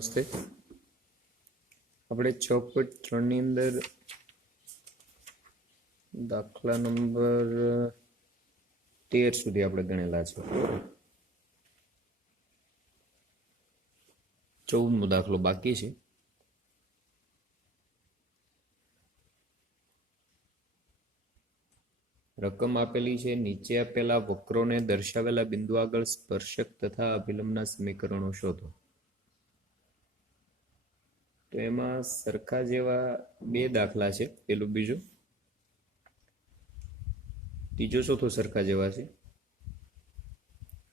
નમસ્તે. આપણે 6.3 ની અંદર દાખલા નંબર 13 સુધી આપણે ગણેલા છે. 14મો દાખલો બાકી છે. રકમ આપેલી છે. નીચે આપેલા વક્રોને દર્શાવેલા બિંદુ આગળ સ્પર્શક તથા અભિલંબના સમીકરણો શોધો. તો એમાં સરખા જેવા બે દાખલા છે, પેલું બીજું. ત્રીજો ચોથો સરખા જેવા છે,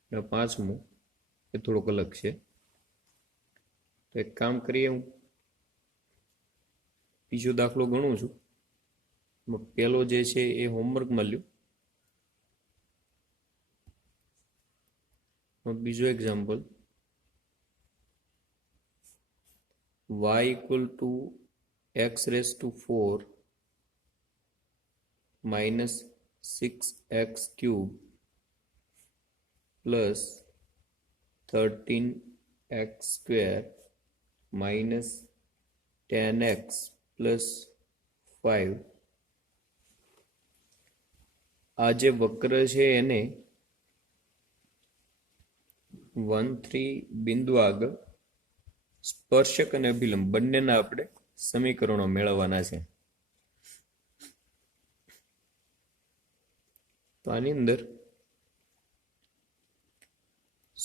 અને પાંચમું એ થોડોક અલગ છે. તો એક કામ કરીએ, હું બીજો દાખલો ગણું છું. પેલો જે છે એ હોમવર્ક મળ્યું. બીજો example, y equal to x raised to 4 minus 6x cube plus 13x square minus 10x plus 5. આ જે વક્ર છે એને 1-3 બિંદુ આગળ સ્પર્શક અને અભિલંબ બંનેના આપણે સમીકરણો મેળવવાના છે. તો આની અંદર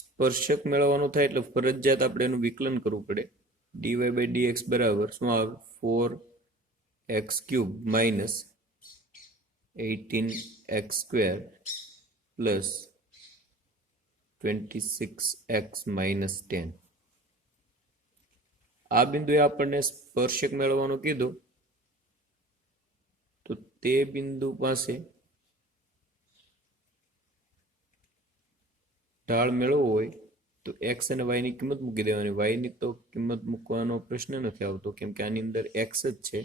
સ્પર્શક મેળવવાનું થાય એટલે ફરજિયાત આપણે એનું વિકલન કરવું પડે. dy by dx બરાબર શું આવે? 4x cube minus 18x square plus 26x minus 10. આ બિંદુએ આપણને સ્પર્શક મેળવવાનું કીધું, તો તે બિંદુ પાસે ઢાળ મેળવવો હોય તો x અને y ની કિંમત મૂકી દેવાની. y ની તો કિંમત મૂકવાનો પ્રશ્ન નથી આવતો, કેમ કે આની અંદર x જ છે,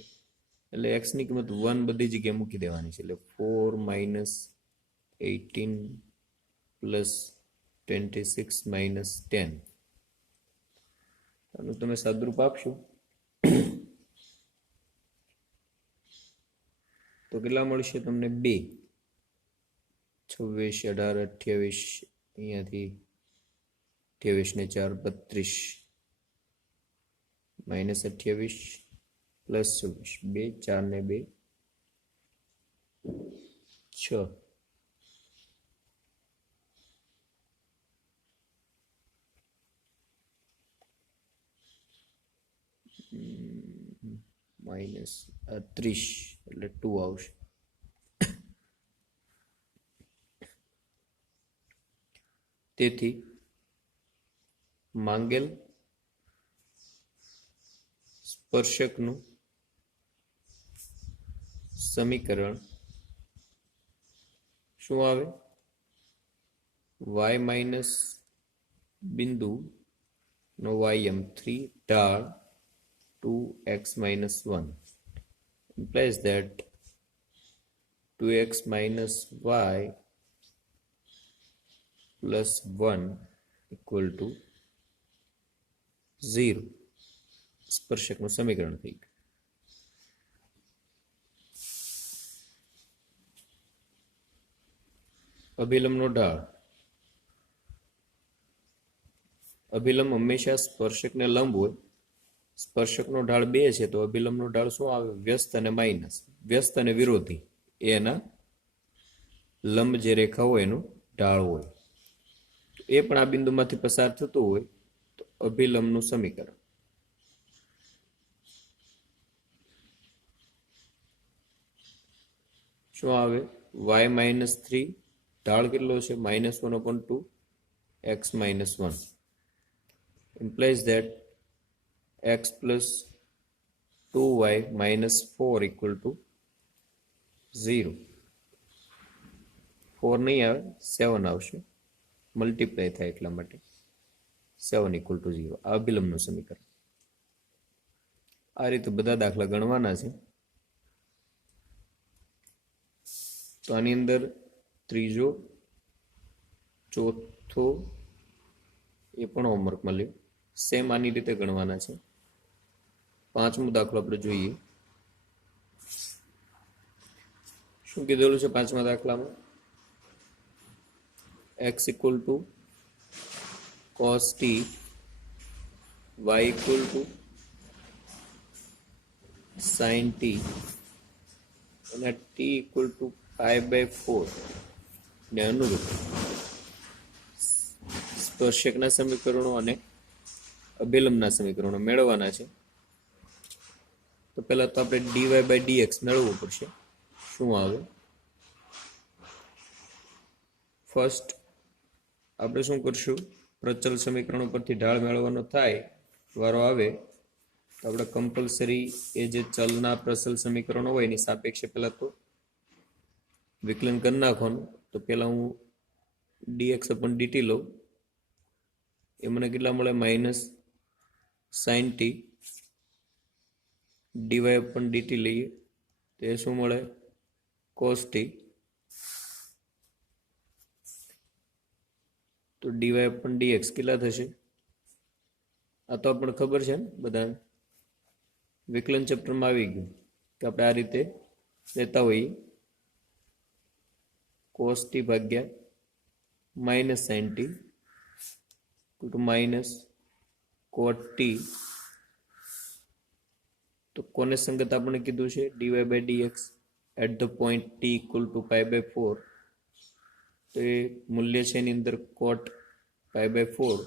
એટલે x ની કિંમત 1 બધી જગ્યાએ મૂકી દેવાની છે. એટલે 4 minus 18 plus 26 minus 10. આનું તમે સાદુરૂપ આપશો તો કેટલા મળશે તમને? 2. 26, 18, 28, અહીંયાથી 28 ને 4 32 minus 28 plus 26, 2, 4 ને 2 6. માઇનસ 30 એટલે 2 આવશે. તેથી માંગેલ સ્પર્શકનું સમીકરણ શું આવે? y માઇનસ બિંદુ નો ym 3 ઢાળ 2x minus 1 implies that 2x minus y plus 1 equal to 0. સ્પર્શકનું સમીકરણ થઈ ગયું. અભિલંબનો ઢાળ. અભિલંબ હંમેશા સ્પર્શકને લંબ હોય. સ્પર્શકનો ઢાળ 2 છે, તો અભિલંબનો ઢાળ શું આવે? વ્યસ્ત અને માઇનસ. વ્યસ્ત અને વિરોધી એના લંબ જે રેખા હોય એનું ઢાળ હોય. એ પણ આ બિંદુમાંથી પસાર થતું હોય તો અભિલંબનું સમીકરણ શું આવે? y minus 3 ઢાળ કેટલો છે? -1/2 x minus 1 implies that x plus 2y minus 4 equal to 0. 4 નહીં આવે, 7 આવશે. મલ્ટીપ્લાય થાય એટલા માટે 7 equal to 0. આ અભિલંબનું સમીકરણ. આ રીતે બધા દાખલા ગણવાના છે. તો આની અંદર ત્રીજો, ચોથો એ પણ હોમવર્ક મળ્યું. સેમ આની રીતે ગણવાના છે. પાંચમો દાખલો આપણે જોઈએ. શું કીધેલું છે પાંચમા દાખલામાં? x equal to cos t, y equal to sin t અને t ઇક્વલ ટુ π/4 ને અનુરૂપ સ્પર્શકના સમીકરણો અને અભિલંબના સમીકરણો મેળવવાના છે. તો પહેલા તો આપણે dy/dx મેળવવું પડશે. શું આવે? ફર્સ્ટ આપણે શું કરશું? પ્રચલ સમીકરણો પરથી ઢાળ મેળવવાનો થાય વારો આવે તો આપણે કમ્પલસરી એ જે ચલના પ્રચલ સમીકરણો હોય એની સાપેક્ષે પહેલા તો વિકલન કરી નાખવાનું. તો પહેલા હું dx/dt લઉં, એ મને કેટલા મળે? -sin t. dy/dt લઈએ તો એ શું મળે? cos t. તો dy/dx કેટલા થશે? આ તો આપણને ખબર છે ને બધા, વિકલન ચેપ્ટરમાં આવી ગયું કે આપણે આ રીતે લેતા હોઈએ cos t ભાગ્યા -sin t to -cot t. તો કોને સંગત આપણે કીધું છે? dy/dx at the point t equal to π/4. તો એ મૂલ્ય છે એની અંદર cot π/4,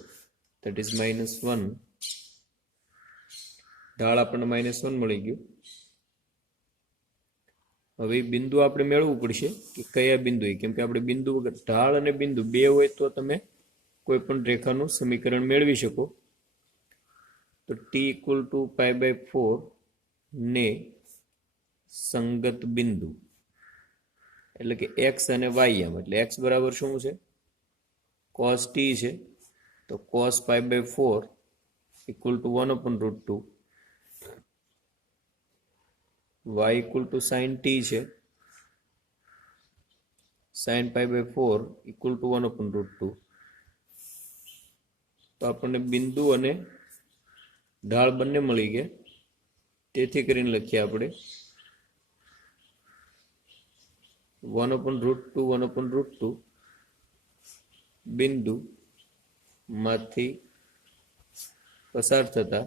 that is -1. ઢાળ આપણને -1 મળી ગયું. હવે બિંદુ આપણે મેળવવું પડશે કે કયા બિંદુ, કેમ કે આપણે બિંદુ વગર, ઢાળ અને બિંદુ બે હોય તો તમે કોઈ પણ રેખાનું સમીકરણ મેળવી શકો. તો t ઇક્વલ ટુ π/4 ને સંગત બિંદુ એટલે કે x અને y એમ, એટલે x બરાબર શું છે? cos t છે. તો cos π/4 equal to 1/√2. y equal to sin t છે. sin π/4 equal to 1/√2. તો આપણને બિંદુ અને ઢાળ બંને મળી ગયા. તેથી કરીને લખીએ આપણે 1/√2 બિંદુ માંથી પસાર થતા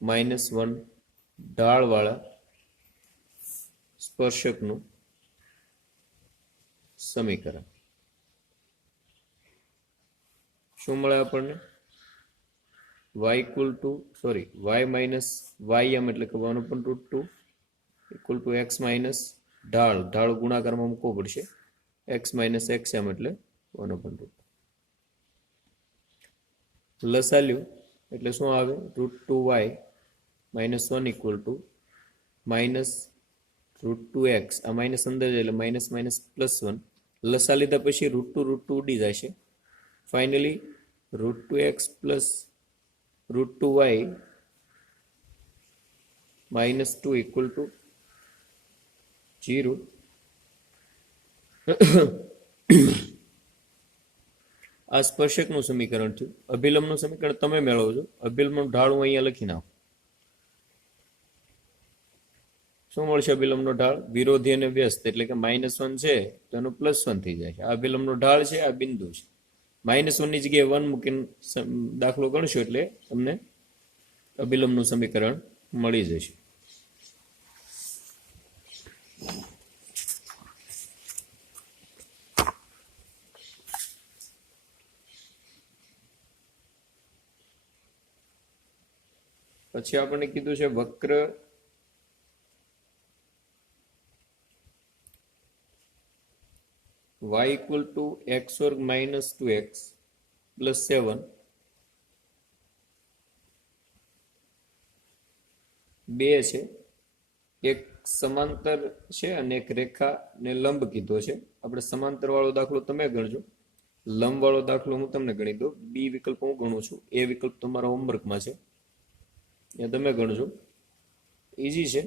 -1 ઢાળ વાળા સ્પર્શકનું સમીકરણ. શું મળે આપણને? y m એટલે કે 1/√2 ઇક્વલ ટુ x માઇનસ ઢાળ ગુણાકારમાં મૂકવો પડશે, x માઇનસ xm એટલે 1/√2. લસાલ્યું એટલે શું આવે? √2y -1 equal to -√2x. આ માઇનસ અંદર જાય એટલે માઇનસ +1. લસા લીધા પછી √2 ઉડી જશે. Finally √2x plus √2y -2 equal two 0. આ સ્પર્શકનું સમીકરણ થયું. અભિલંબનું સમીકરણ તમે મેળવજો. અભિલંબનું ઢાળ હું અહીંયા લખી નાખું. શું મળશે અભિલંબનો ઢાળ? વિરોધી અને વ્યસ્ત એટલે કે -1 છે તો એનું +1 થઈ જાય છે. આ અભિલંબનો ઢાળ છે, આ બિંદુ છે. -1 ની જગ્યાએ 1 મૂકીને દાખલો ગણશો એટલે તમને અભિલંબનું સમીકરણ મળી જશે. પછી આપણને કીધું છે વક્ર y equal two x² - 2x + 7 બે છે. એક સમાંતર છે અને એક રેખાને લંબ કીધો છે. આપણે સમાંતર વાળો દાખલો તમે ગણજો, લંબ વાળો દાખલો હું તમને ગણી દઉં. બી વિકલ્પ હું ગણું છું, એ વિકલ્પ તમારા હોમવર્કમાં છે, એ તમે ગણજો. ઈઝી છે.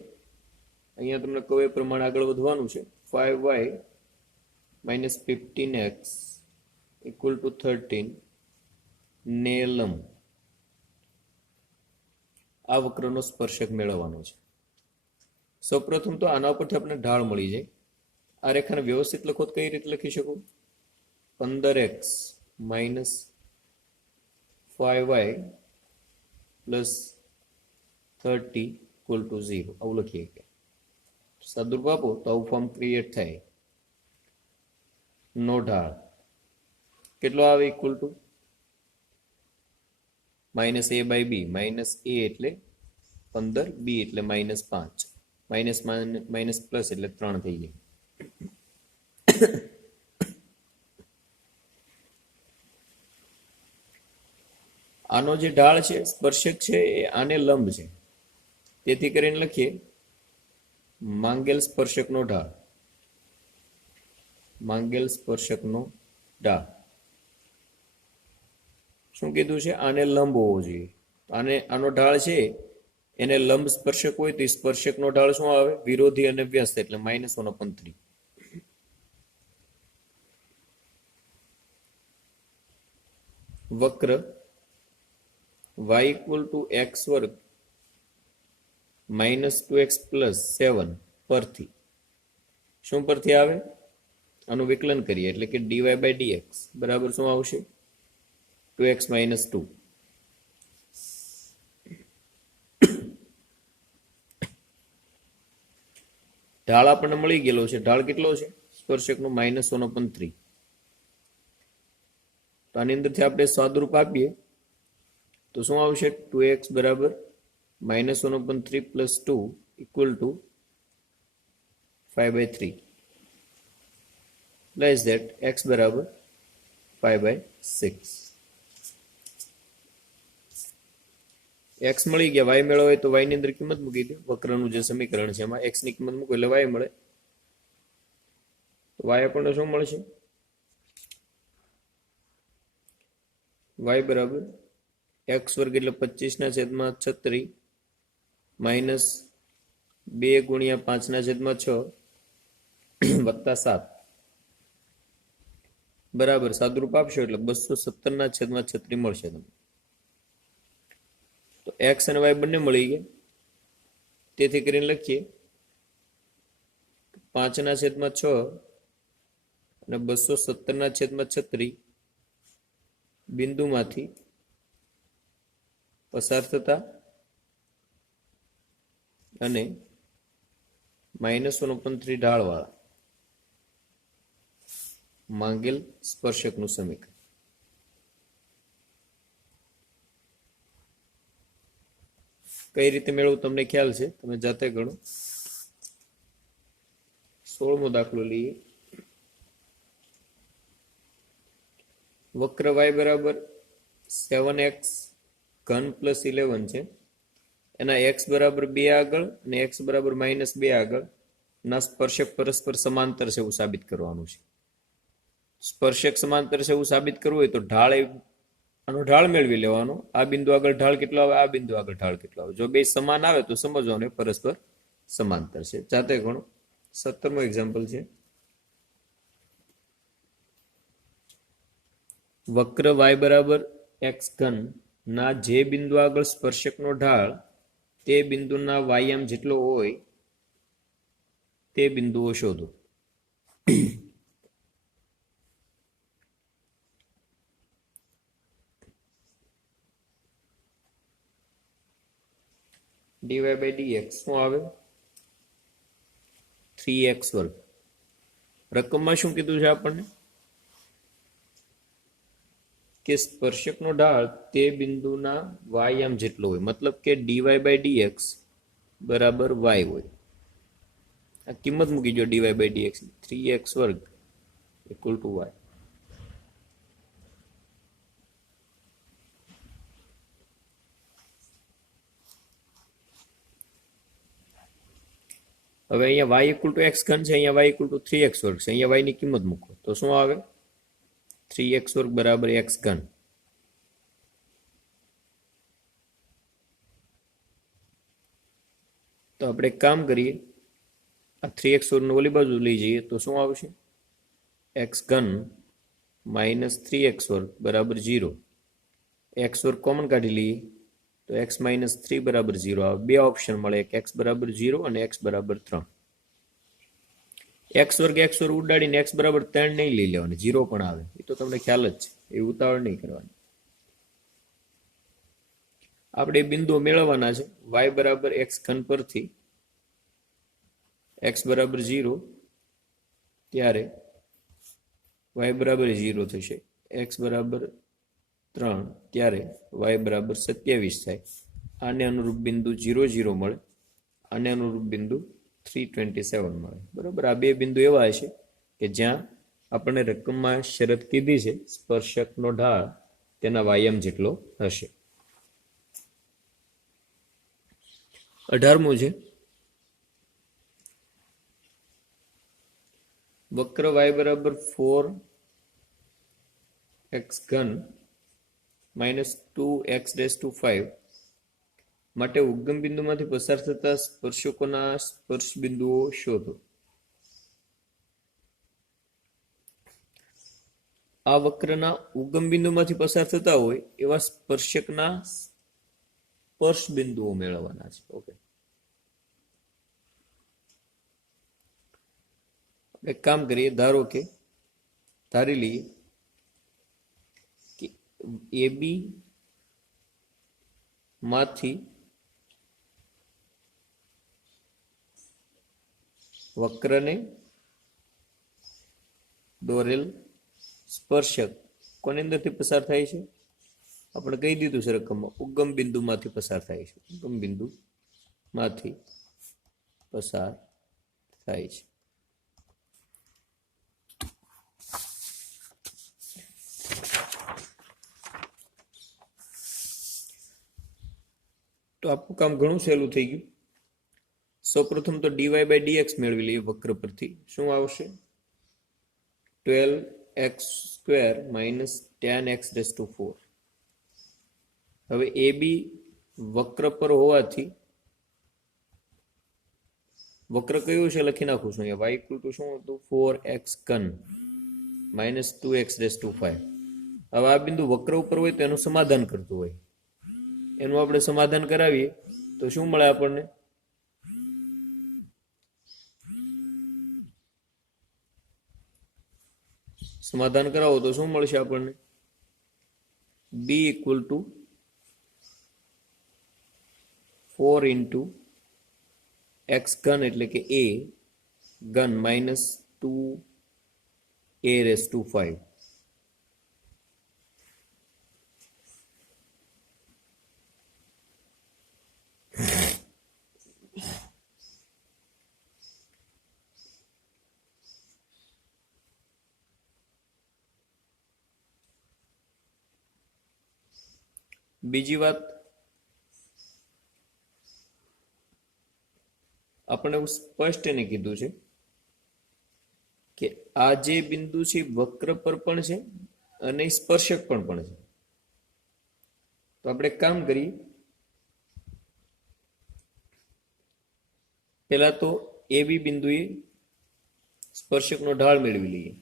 અહીંયા તમને કહું એ પ્રમાણે આગળ વધવાનું છે. 5y - 15x ઇક્વલ ટુ 13 ને લંબ આ વક્રનો સ્પર્શક મેળવવાનો છે. સૌપ્રથમ તો આના ઉપરથી આપણે ઢાળ મળી જાય. આ રેખાને વ્યવસ્થિત લખો તો કઈ રીતે લખી શકું? 15x minus 5y plus 30 equal to 0 આવું લખીએ કે સાદુરૂપ આપો તો આવું ફોર્મ ક્રિએટ થાય. નો ઢાળ કેટલો આવે? Equal to minus a by b. Minus a એટલે 15, b એટલે માઇનસ 5, માઇનસ માઇનસ પ્લસ એટલે 3 થઈ જાય. આનો જે ઢાળ છે સ્પર્શક છે એ આને લંબ છે, તેથી કરીને લખીએ માંગેલ સ્પર્શકનો ઢાળ. માંગેલ સ્પર્શકનો ઢાળ શું કીધું છે? આને લંબ હોવો જોઈએ. આનો ઢાળ છે એને લંબ સ્પર્શક હોય તો સ્પર્શકનો ઢાળ શું આવે? વિરોધી અને વ્યસ્ત એટલે -1/3. વક્ર y ઇક્વલ ટુ x વર્ગ માઇનસ 2x પ્લસ 7 પરથી શું પરથી આવે? આનું વિકલન કરીએ એટલે કે dy બાય dx બરાબર શું આવશે? 2x minus 2. ઢાળ આપણને મળી ગયેલો છે. ઢાળ કેટલો છે સ્પર્શકનો? -1/3. તો આની અંદરથી આપણે સાદુરૂપ આપીએ તો શું આવશે? 2x બરાબર -1/3 plus 2 equal to 5/3 less that x બરાબર 5/6. x મળી ગયા. y મેળવો હોય તો y ની અંદર કિંમત મૂકી દો. વક્રનું જે સમીકરણ છે એમાં x ની કિંમત મૂકો એટલે y મળે. તો y આપણને શું મળશે? y બરાબર x વર્ગ એટલે 25/36 માઇનસ 2 ગુણ્યા 5/6 વત્તા 7 બરાબર સાદુરૂપ આપશો એટલે 217/36 મળશે તમને. તો x અને y બંને મળી ગયા, તેથી કરીને લખીએ 5/6 અને 217/36 બિંદુમાંથી પસાર થતા અને -1/3 ઢાળવાળા માંગેલ સ્પર્શકનું સમીકરણ. કઈ રીતે મેળવવું તમને ખ્યાલ છે, તમે જાતે ગણો. 16મો દાખલો લઈએ. વક્ર y બરાબર 7x ઘન પ્લસ 11 છે. એના x બરાબર 2 આગળ અને x બરાબર -2 આગળ ના સ્પર્શક પરસ્પર સમાંતર છે એવું સાબિત કરવાનું છે. સ્પર્શક સમાંતર છે એવું સાબિત કરવું હોય તો ઢાળ આનો ઢાળ મેળવી લેવાનો. આ બિંદુ આગળ ઢાળ કેટલો આવે, આ બિંદુ આગળ ઢાળ કેટલો આવે. જો બે સમાન આવે તો સમજવાનું પરસ્પર સમાંતર છે. જાતે ગણો. 17મો એક્ઝામ્પલ છે. વક્ર y બરાબર x ઘન ના જે બિંદુ આગળ સ્પર્શકનો ઢાળ તે બિંદુના વાયામ જેટલો હોય તે બિંદુઓ શોધો. dy by dx શું આવે? 3x વર્ગ. રકમમાં શું કીધું છે આપણને? કે સ્પર્શકનો ઢાળ તે બિંદુના વાયામ જેટલો હોય, મતલબ કે dy by dx બરાબર y હોય. આ કિંમત મૂકી જો dy by dx 3x વર્ગ ઇક્વલ ટુ y. હવે અહીંયા y ઇક્વલ ટુ x ઘન છે, અહીંયા y ઇક્વલ ટુ 3x વર્ગ છે. અહીંયા y ની કિંમત મૂકો તો શું આવે? 3x વર્ગ બરાબર x ઘન. તો આપણે એક કામ કરીએ, આ 3x વર્ગ ઓલી બાજુ લઈ જઈએ તો શું આવશે? x ઘન -3x વર્ગ બરાબર 0. एक्स वर्ग कॉमन काढी लीए तो एक्स माइनस 3 बराबर 0 આવે. બે ઓપ્શન મળે, એક x બરાબર 0 અને x બરાબર 3. x વર્ગ ઉડાડીને x બરાબર 3 નહીં લઈ લેવાની, 0 પણ આવે, એ તો તમને ખ્યાલ જ છે, એ ઉતાવળ નહીં કરવાની. આપણે બિંદુઓ મેળવવાના છે. y બરાબર x ઘન પરથી x બરાબર 0 ત્યારે y બરાબર 0 થશે, x બરાબર 3 ત્યારે y બરાબર 27 થાય. આને અનુરૂપ બિંદુ 0 0 મળે, આને અનુરૂપ બિંદુ 327 મળે. બરાબર, આ બે બિંદુ એવા હશે કે જ્યાં આપણને રકમમાં શરત કીધી છે સ્પર્શકનો ઢાળ તેના વાયમ જેટલો હશે. 18મું છે વક્ર y બરાબર 4x ઘન માઇનસ 2x⁵ માટે ઉદ્ગમ બિંદુમાંથી પસાર થતા સ્પર્શકોના સ્પર્શ બિંદુઓ શોધો. આ વક્રના ઉગમ બિંદુમાંથી પસાર થતા હોય એવા સ્પર્શકના સ્પર્શ બિંદુઓ મેળવવાના છે. ઓકે, એક કામ કરીએ, ધારો કે ધારી લઈએ કે AB માંથી વક્રને દોરેલ સ્પર્શક કોની અંદરથી પસાર થાય છે? આપણે કહી દીધું છે રકમમાં, ઉગમ બિંદુમાંથી પસાર થાય છે. ઉગમ બિંદુમાંથી પસાર થાય છે. તો આપણું કામ ઘણું સહેલું થઈ ગયું. સૌપ્રથમ તો dy/dx મેળવી લઈએ. વક્ર પરથી શું આવશે? 12x² minus 10x⁴. હવે AB વક્ર પર હોવાથી વક્ર કયું છે લખી નાખું છું અહીંયા. y ઇક્વલ ટુ શું હતું? 4x ઘન માઇનસ 2x⁵. હવે આ બિંદુ વક્ર ઉપર હોય તો એનું સમાધાન કરતું હોય, એનું આપણે સમાધાન કરાવીએ તો શું મળે આપણને? સમાધાન કરાવો તો શું મળશે આપણને? b equal two 4 into x ઘન એટલે કે a ઘન માઇનસ 2a⁵. બીજી વાત, આપણે સ્પષ્ટ એને કીધું છે કે આ જે બિંદુ છે વક્ર પર પણ છે અને સ્પર્શક પણ છે. તો આપણે કામ કરીએ, પહેલા તો AB બિંદુએ સ્પર્શકનો ઢાળ મેળવી લઈએ.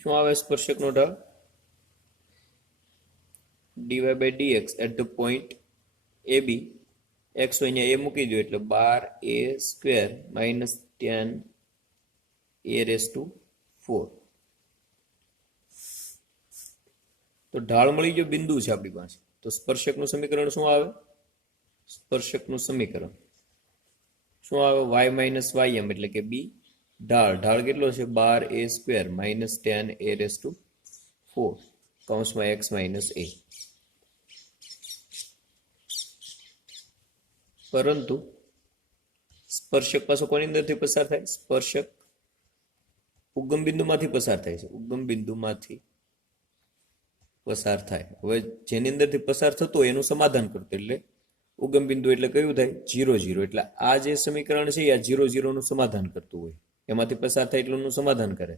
શું આવે સ્પર્શકનો ઢાળ? dy/dx at the point AB. x હોય અહીંયા a મૂકી દો એટલે 12a² માઇનસ 10a⁴. તો ઢાળ મળી ગયો, બિંદુ છે આપણી પાસે. તો સ્પર્શકનું સમીકરણ શું આવે? સ્પર્શકનું સમીકરણ શું આવે? y માઇનસ ym એટલે કે b. ઢાળ કેટલો છે? 12a² માઇનસ 10a⁴ કૌંસમાં x માઇનસ a. પરંતુ સ્પર્શક પાછો કોની અંદરથી પસાર થાય? સ્પર્શક ઉગમ બિંદુમાંથી પસાર થાય છે. ઉગમ બિંદુમાંથી પસાર થાય. હવે જેની અંદરથી પસાર થતો હોય એનું સમાધાન કરતું, એટલે ઉગમ બિંદુ એટલે કયું થાય? 0 0. એટલે આ જે સમીકરણ છે આ 0 0 નું સમાધાન કરતું હોય, એમાંથી પસાર થાય એટલું સમાધાન કરે.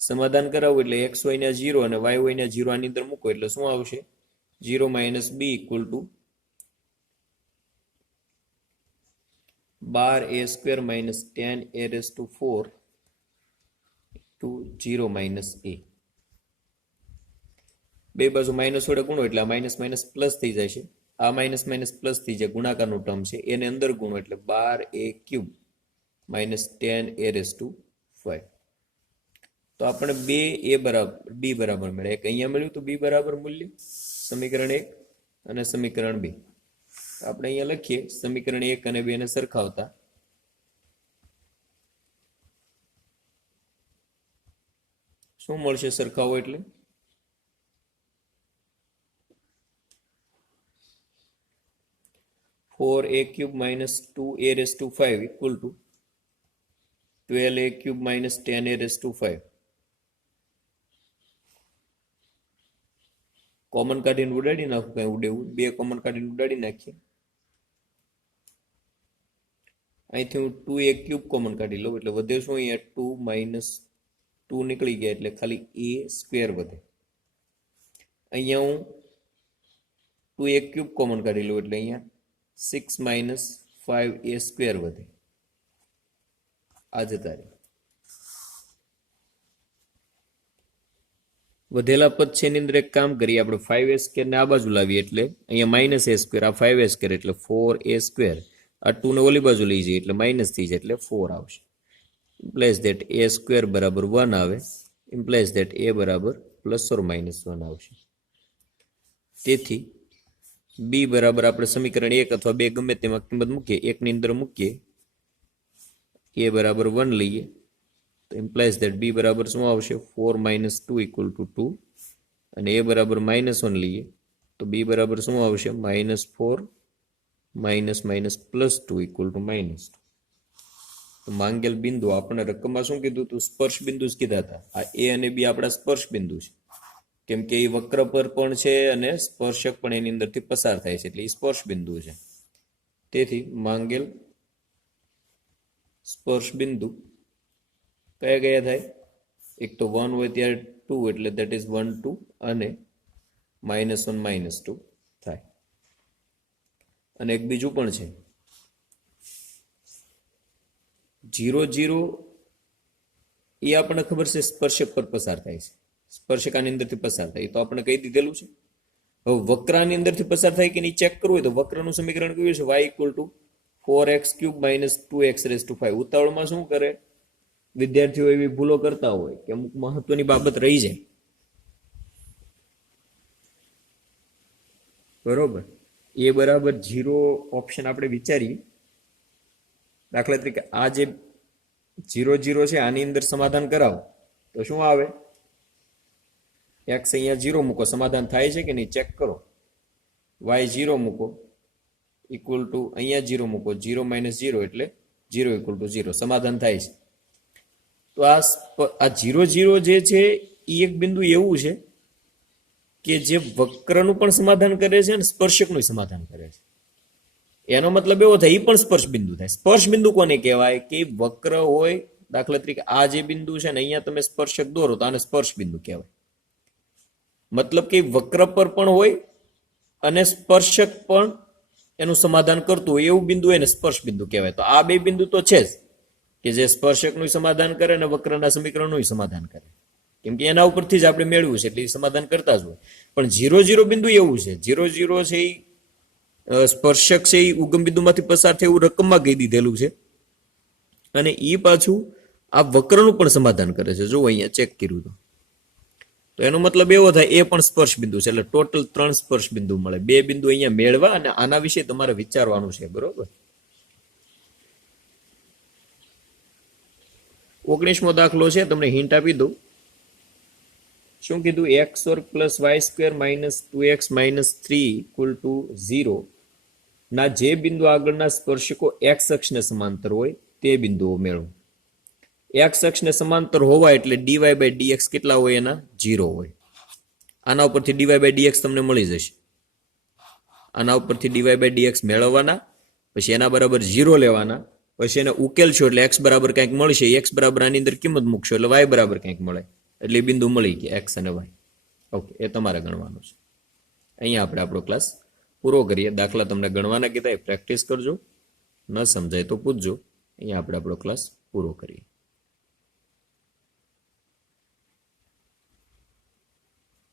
સમાધાન કરાવવું એટલે x હોય ને 0 અને y હોય ને 0 આની અંદર મૂકો એટલે શું આવશે? 0 minus b equal to 12a² minus 10a⁴ to 0 minus a. બે બાજુ માઇનસ વડે ગુણો એટલે આ માઇનસ માઇનસ પ્લસ થઈ જાય છે. આ માઇનસ માઇનસ પ્લસ થઈ જાય, ગુણાકારનું ટર્મ છે, એને અંદર ગુણો એટલે 12a³ માઇનસ 10a⁵. તો આપણે 2a બરાબર b બરાબર મળે. એક અહીંયા મળ્યું તો b બરાબર મૂલ્ય સમીકરણ 1 અને સમીકરણ 2. આપણે અહીંયા લખીએ સમીકરણ 1 અને 2 ને સરખાવતા શું મળશે સરખાવો એટલે 4a³ minus 2a⁵ equal to 12a³ minus 10a⁵. Common કાઢીને ઉડાડી નાખું, કઈ ઉડેવું, બે કોમન કાઢીને ઉડાડી નાખીએ. અહીંથી હું 2a³ કોમન કાઢી લઉં એટલે વધે શું, અહીંયા 2 minus 2 નીકળી ગયા એટલે ખાલી a² વધે. અહીંયા હું 2a³ કોમન કાઢી લઉં એટલે અહીંયા 6 minus 5a² વધે. આ જતા રહે. વધેલા પદ છે એની અંદર એક કામ કરીએ આપણે, 5a² ને આ બાજુ લાવીએ એટલે અહીંયા માઇનસ a², આ 5a² એટલે 4a². આ 2 ને ઓલી બાજુ લઈ જઈએ એટલે માઇનસ થઈ જાય એટલે 4 આવશે. ઇમ્પ્લાઇઝ ધેટ a² બરાબર 1 આવે. ઇમ્પ્લાઇઝ ધેટ a બરાબર +or-1 આવશે. તેથી b બરાબર આપણે સમીકરણ 1 અથવા 2 ગમે તેમાં કિંમત મૂકીએ, 1 ની અંદર મૂકીએ, a બરાબર 1 લઈએ તો ઇમ્પ્લાઇઝ ધેટ b બરાબર શું આવશે, 4 minus 2 equal to 2. અને a બરાબર -1 લઈએ તો b બરાબર શું આવશે, -4 minus +2 equal to -2. તો માંગેલ બિંદુ આપણે રકમમાં શું કીધું હતું, સ્પર્શ બિંદુ જ કીધા હતા. આ a અને b આપણા સ્પર્શ બિંદુ છે, કેમ કે એ વક્ર પર પણ છે અને સ્પર્શક પણ એની અંદરથી પસાર થાય છે એટલે એ સ્પર્શ બિંદુ છે. તેથી માંગેલ સ્પર્શ બિંદુ કયા કયા થાય, એક તો 1 હોય ત્યારે 2 એટલે that is 1 2 અને -1 -2 થાય. અને એક બીજું પણ છે 0 0, એ આપણને ખબર છે સ્પર્શક પર પસાર થાય છે, સ્પર્શકાની અંદરથી પસાર થાય, તો આપણે કહી દીધેલું છે. હવે વક્રની અંદરથી પસાર થાય કે નહીં ચેક કરવું હોય તો વક્રનું સમીકરણ કયું છે, y = 4x³ - 2x⁵. ઉતાવળમાં શું કરે વિદ્યાર્થીઓ, એવી ભૂલો કરતા હોય કે અમુક મહત્વની બાબત રહી જાય, બરોબર. એ બરાબર 0 ઓપ્શન આપણે વિચારીએ. દાખલા તરીકે આ જે 0 0 છે આની અંદર સમાધાન કરાવો તો શું આવે, x અહીંયા 0 મૂકો, સમાધાન થાય છે કે નહીં ચેક કરો. y 0 મૂકો ઇક્વલ ટુ અહીંયા 0 મૂકો, 0 - 0 એટલે 0 = 0, સમાધાન થાય છે. તો આ 0 0 જે છે એ એક બિંદુ એવું છે કે જે વક્રનું પણ સમાધાન કરે છે અને સ્પર્શકનું સમાધાન કરે છે. એનો મતલબ એવો થાય એ પણ સ્પર્શ બિંદુ થાય. સ્પર્શ બિંદુ કોને કહેવાય કે વક્ર હોય, દાખલા તરીકે આ જે બિંદુ છે ને અહીંયા તમે સ્પર્શક દોરો તો આને સ્પર્શ બિંદુ કહેવાય. મતલબ કે વક્ર પર પણ હોય અને સ્પર્શક પણ એનું સમાધાન કરતું હોય એવું બિંદુ એને સ્પર્શ બિંદુ કહેવાય. તો આ બે બિંદુ તો છે જ કે જે સ્પર્શકનું સમાધાન કરે અને વક્રના સમીકરણનું સમાધાન કરે, કેમ કે એના ઉપરથી જ આપણે મેળવ્યું છે એટલે એ સમાધાન કરતા જ હોય. પણ 0 0 બિંદુ એવું છે, 0 0 છે એ સ્પર્શક છે એ ઉગમ બિંદુમાંથી પસાર થાય એવું રકમમાં કહી દીધેલું છે અને એ પાછું આ વક્રનું પણ સમાધાન કરે છે. જો અહીંયા ચેક કર્યું તો એનો મતલબ એવો થાય એ પણ સ્પર્શ બિંદુ છે. એટલે ટોટલ 3 સ્પર્શ બિંદુ મળે. 2 બિંદુ અહીંયા મેળવા અને આના વિશે તમારે વિચારવાનું છે, બરોબર. 19મો દાખલો છે, તમને હિન્ટ આપી દઉં. શું કીધું, x² + y² - 2x - 3 = 0 ના જે બિંદુ આગળના સ્પર્શકો x અક્ષને સમાંતર હોય તે બિંદુઓ મેળવો. x અક્ષને સમાંતર હોવા એટલે dy/dx કેટલા હોય, એના 0 હોય. આના ઉપરથી dy/dx તમને મળી જશે. આના ઉપરથી dy/dx મેળવવાના, પછી એના બરાબર 0 લેવાના, પછી એને ઉકેલશો એટલે x બરાબર કંઈક મળશે, x બરાબર આની અંદર કિંમત મૂકશો એટલે y બરાબર કંઈક મળે, એટલે બિંદુ મળી ગયા x અને y. ઓકે, એ તમારે ગણવાનું છે. અહીંયા આપણે આપણો ક્લાસ પૂરો કરીએ. દાખલા તમને ગણવાના કીધા એ પ્રેક્ટિસ કરજો, ન સમજાય તો પૂછજો. અહીંયા આપણે આપણો ક્લાસ પૂરો કરીએ.